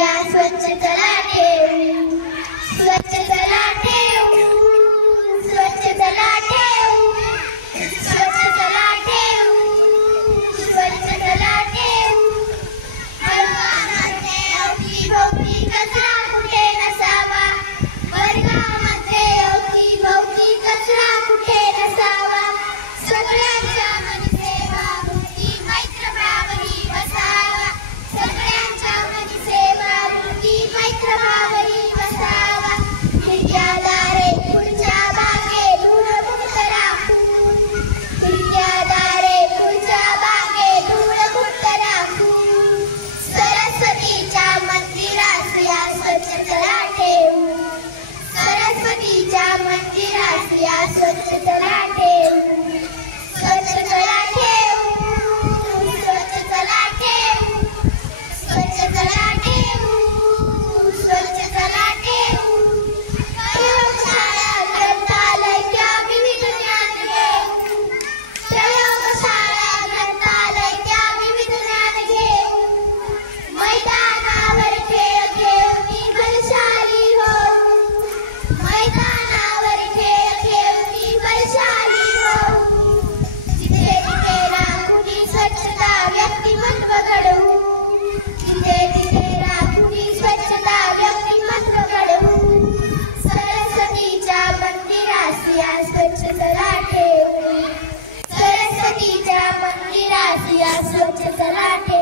या स्वच्छतेला ठेवू, स्वच्छतेला ठेवू, स्वच्छतेला ठेवू, स्वच्छतेला ठेवू, स्वच्छतेला ठेवू. वर्गामध्ये अवतीभवती कचरा कुठे नसावा, वर्गामध्ये अवतीभवती कचरा कुठे नसावा. सगळ्यांच्या मनी सेवा वृत्ती मैत्रभावही बसावा, सगळ्यांच्या मनी सेवा वृत्ती मैत्रभावही बसावा. खिडक्यादारे पुढच्या बागे धूळमुक्त राखू, खिडक्यादारे पुढच्या बागे धूळमुक्त राखू. सरस्वतीच्या मंदिरास या स्वच्छतेला ठेवू, सरस्वतीच्या मंदिरास या स्वच्छतेला ठेवू, स्वच्छतेला ठेवू, स्वच्छतेला ठेवू, स्वच्छतेला ठेवू, स्वच्छतेला ठेवू. प्रयोगशाळा ग्रंथालय त्या विविध ज्ञान घेऊ, प्रयोगशाळा ग्रंथालय त्या विविध ज्ञान घेऊ. मैदानावर खेळ खेळती बलशाली होऊ, मैदानावर खेळ खेळती बलशाली होऊ. जिथे तिथे राखुनी स्वच्छता व्यक्तिमत्व घडवू, जिथे तिथे राखुनी स्वच्छता व्यक्तिमत्व घडवू. सरस्वतीच्या मंदिरास या स्वच्छतेला ठेवू, सरस्वतीच्या मंदिरास या स्वच्छतेला ठेवू.